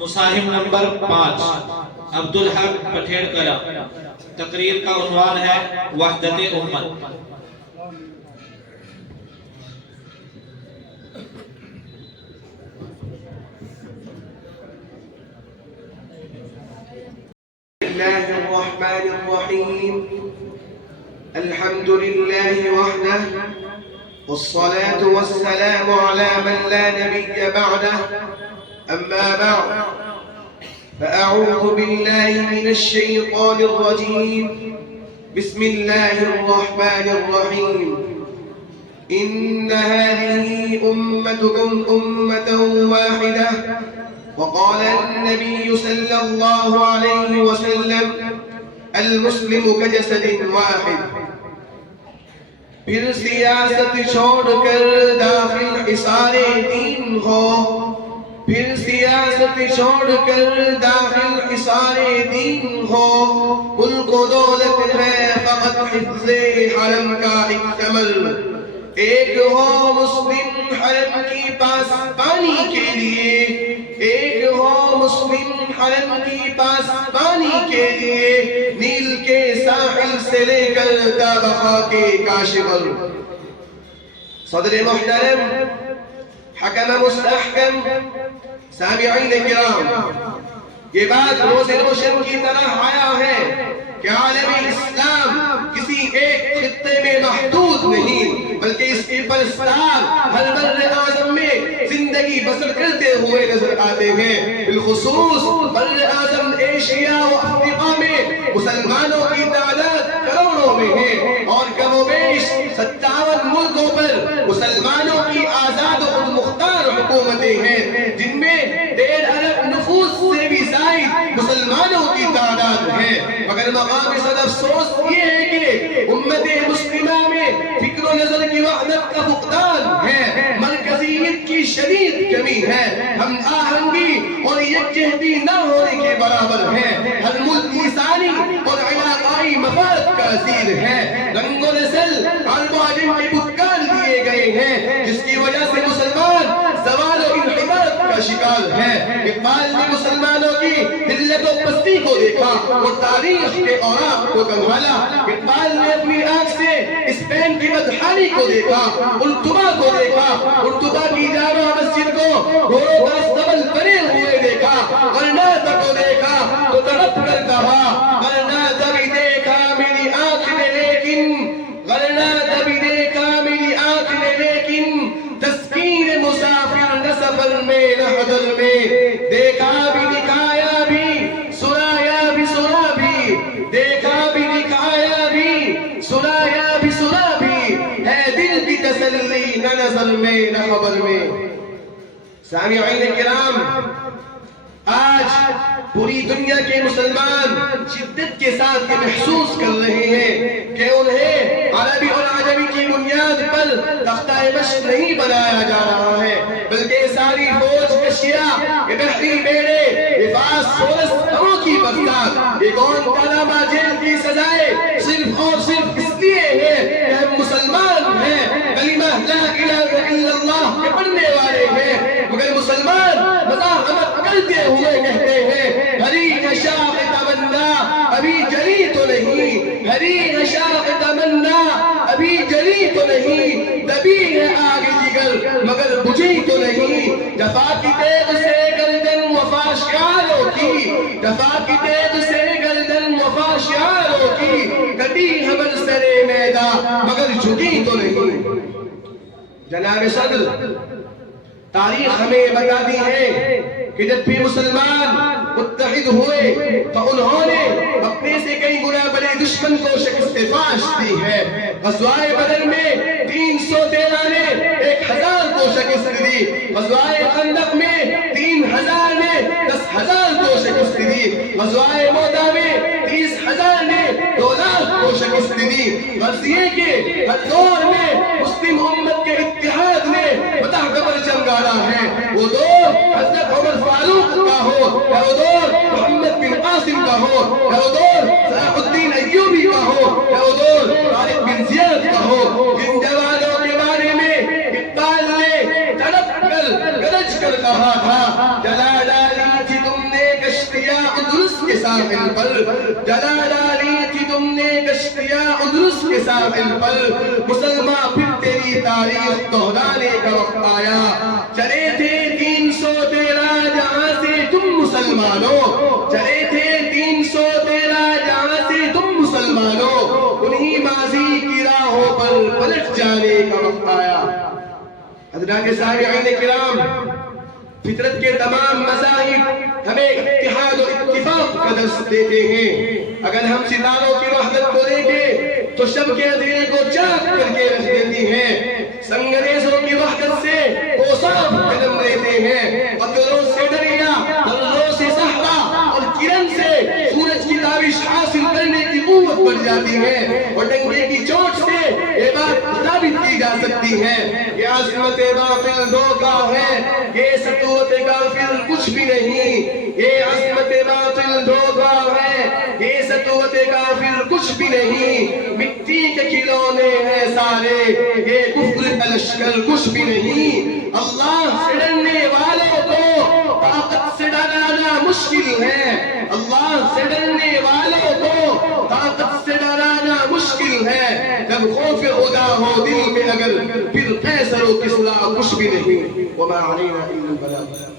مصاحب number 5 Abdul Haq پٹھیڑ کلا۔ تقریر کا عنوان ہے وحدت امت۔ الله الرحمن الرحيم الحمد لله وحده والصلاة والسلام على من لا نبي بعده أما بعد فأعوذ بالله من الشيطان الرجيم بسم الله الرحمن الرحيم إن هذه أمتكم أمة واحدة وقال النبي صلى الله عليه وسلم المسلم كجسد واحد۔ پھر سیاست چھوڑ کر داخل حصار دین ہو، پھر سیاست چھوڑ کر داخل حصار دین ہو، ملک و دولت ہے فقط حفظ حرم کا ایک عمل۔ ایک ہو مسلم حرم کی پاسبانی کے لیے، ایک ہو مسلم حرم کی پاسبانی کے لیے، نیل کے ساحل سے لے کر تا بقا کے کاشغر۔ صدر محترم، حکم مستحکم، سامعین کرام، یہ بات روز روشن کی طرح آیا ہے کہ عالم اسلام کسی ایک خطے میں محدود نہیں، بلکہ اس کے پرستار ہر بر اعظم میں زندگی بسر کرتے ہوئے نظر آتے ہیں۔ بالخصوص بر اعظم ایشیا و افریقہ میں مسلمانوں کی تعداد کروڑوں میں ہے، اور کم و بیش 57 ملکوں پر مسلمانوں کی آزاد و خود مختار حکومتیں ہیں، جن میں 1.5 ارب نفوس سے بھی زائد مسلمانوں کی تعداد ہے۔ مگر مقام صد افسوس یہ ہے کہ امت مسلمہ میں فکر و نظر کی وحدت کا فقدان ہے، مرکزیت کی شدید کمی ہے، ہم آہنگی اور یکجہتی نہ ہونے کے برابر ہے، ہر ملک انسانی اور علاقائی مفاد کا اسیر ہے، رنگ و نسل عرب و عجم کے بتکال دیے گئے ہیں، جس کی وجہ سے مسلمان زوال و انحطاط کا شکار ہے۔ اقبال نے مسلمانوں کی ذلت و پستی کو دیکھا اور تاریخ کے اوراق کو سنبھالا۔ اقبال نے اپنی آنکھ سے اسپین کی بدحالی کو دیکھا، قرطبہ کو دیکھا، قرطبہ کی جامع مسجد کو گھوڑوں کا استبل بنے ہوئے دیکھا، غرناطہ کو دیکھا تو تڑپ کر کہا غرناطہ بھی دیکھا میری آنکھ نے لیکن، غرناطہ بھی دیکھا میری آنکھ نے لیکن، تسکین مسافر نہ سفر میں نہ حضر میں، دیکھا بھی دکھایا بھی سنایا بھی سنا بھی، دیکھا بھی دکھایا بھی سنایا بھی سنا بھی، ہے دل کی تسلی نہ نظر میں نہ خبر میں۔ سامعین کرام، آج پوری دنیا کے مسلمان شدت کے ساتھ یہ محسوس کر رہے ہیں کہ انہیں عربی اور عجمی کی بنیاد پر تختہ مشق نہیں بنایا جا رہا ہے، بلکہ ساری فوج کشیاں، یہ بحری بیڑے، یہ فاس سورس ہموں کی بفتار، یہ گوانتانامو جیل کی سزائے صرف اور صرف اس لیے ہے کہ ہم مسلمان ہیں، کلمہ لا الہ الا اللہ کے پڑھنے والے ہیں، مگر مسلمان مزاحمت کرتے ہوئے کہتے ہیں ہری نشاق تمنا ابھی جلی تو نہیں، ہری نشاق تمنا ابھی جلی تو نہیں، دبی ہے آگ جگر مگر بجھی تو نہیں، جفا کی تیغ سے گردن وفا شعاروں کی، جفا کی تیغ سے گردن وفا شعاروں کی، کٹی حمل سرے میدہ مگر جھکی تو نہیں۔ جناب صدر، تاریخ ہمیں بتاتی ہے کہ جب بھی مسلمان متحد ہوئے تو انہوں نے اپنے سے کئی گنا بڑے دشمن کو شکست فاش دی ہے۔ غزوہ بدر میں 313 نے 1000 کو شکست دی، غزوہ خندق میں 3000 نے 10,000 کو شکست دی، غزوہ موتا میں 30,000 نے 2 لاکھ کو شکست دی۔ غرض یہ کہ ہر دور میں مسلم امت کے اتحاد نے فتح کا پرچم گاڑا ہے، وہ دور حضرت عمر فاروق کا ہو یا وہ دور محمد بن قاسم کا ہو یا وہ دور صلاح الدین ایوبی کا ہو یا وہ دور طارق بن زیاد کا ہو، جن جوانوں کے بارے میں اقبال نے تڑپ کر گرج کر کہا تھا جلا ڈالی تھی تم ادرس کے ساحل پر، جلا ڈالی تھی تم نے کشتیاں ادرس کے ساحل پر، مسلمان پھر تیری تاریخ دہرانے کا وقت آیا، چلے تھے 313 جہاں سے تم مسلمانوں، چلے تھے 313 جہاں سے تم مسلمانوں، انہی ماضی کی راہوں پر پلٹ جانے کا وقت آیا۔ حضرات سامعین کرام، فطرت کے تمام مذاہب ہمیں اتحاد و اتفاق کا درس دیتے ہیں۔ اگر ہم ستاروں کی وحدت کو دیکھیں تو شب کے اندھیرے کو چاک کر کے رکھ دیتی ہیں، سنگریزوں کی وحدت سے اوصاف جنم لیتے ہیں، قطروں سے دریا، دروں سے صحرا اور کرن سے سورج کی تابش حاصل کرنے کی قوت بڑھ جاتی ہے، اور ڈنگے کی چوٹ سے یہ بات ثابت کی جا سکتی ہے، یہ عظمت باطل دھوکہ ہے، یہ سطوت کافر کچھ بھی نہیں، یہ عظمت باطل دھوکہ ہے، یہ سطوت کافر کچھ بھی نہیں، مٹی کے کھلونے ہیں سارے، یہ کفر کا لشکر کچھ بھی نہیں۔ اللہ سے ڈرنے والوں کو طاقت سے ڈرانا مشکل ہے، اللہ سے ڈرنے والوں کو طاقت سے ڈرانا مشکل ہے، جب خوف خدا ہو دل میں اگر پھر قیصر و کسریٰ کچھ بھی نہیں۔ وما علینا الا البلاغ۔